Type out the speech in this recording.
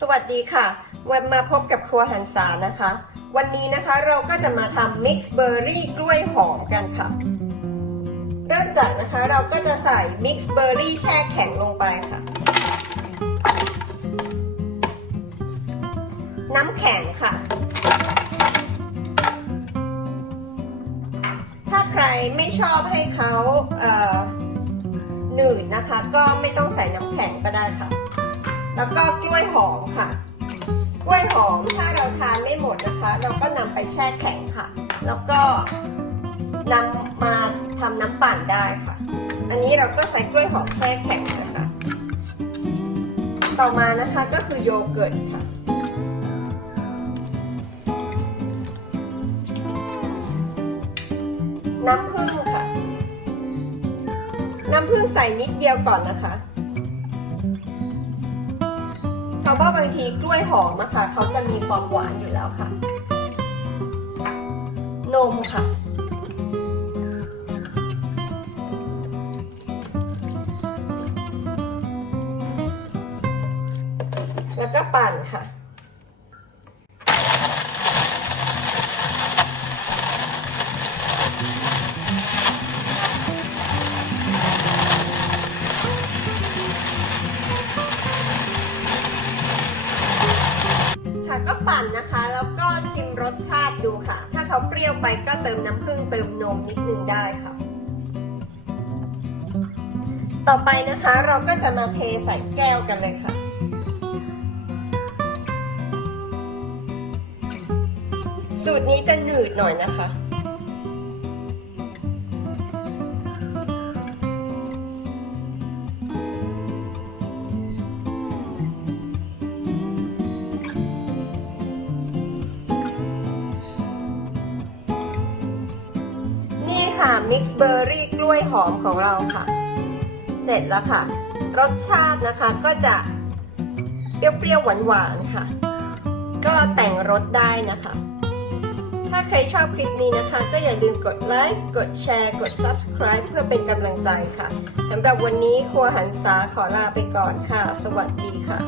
สวัสดีค่ะวันมาพบกับครัวหันษานะคะ วันนี้นะคะเราก็จะมาทำมิกซ์เบอร์รี่กล้วยหอมกันค่ะ เริ่มจากนะคะเราก็จะใส่มิกซ์เบอร์รี่แช่แข็งลงไปค่ะ น้ำแข็งค่ะ ถ้าใครไม่ชอบให้เขาเหนืดนะคะ ก็ไม่ต้องใส่น้ำแข็งก็ได้ค่ะ แล้วก็กล้วยหอมค่ะ กล้วยหอมถ้าเราทานไม่หมดนะคะ เราก็นำไปแช่แข็งค่ะ แล้วก็นำมาทำน้ำปั่นได้ค่ะ อันนี้เราก็ใช้กล้วยหอมแช่แข็งนะคะ ต่อมานะคะก็คือโยเกิร์ตค่ะน้ำผึ้งค่ะ น้ำผึ้งใส่นิดเดียวก่อนนะคะ เพราะว่าบางทีกล้วยหอมอะค่ะเขาจะมีความหวานอยู่แล้วค่ะ นมค่ะ แล้วก็ปั่นค่ะ ค่ะ ก็ปั่นนะคะ แล้วก็ชิมรสชาติดูค่ะ ถ้าเขาเปรี้ยวไปก็เติมน้ำผึ้งเติมนมนิดนึงได้ค่ะ ต่อไปนะคะเราก็จะมาเทใส่แก้วกันเลยค่ะสูตรนี้จะหนืดหน่อยนะคะ ค่ะมิกซ์เบอร์รี่กล้วยหอมของเราค่ะ เสร็จแล้วค่ะ รสชาตินะคะก็จะเปรี้ยวๆหวานๆค่ะ ก็แต่งรสได้นะคะ ถ้าใครชอบคลิปนี้นะคะ ก็อย่าลืมกดไลค์กดแชร์ กด Subscribe เพื่อเป็นกำลังใจค่ะสำหรับวันนี้ครัวหันษาขอลาไปก่อนค่ะ สวัสดีค่ะ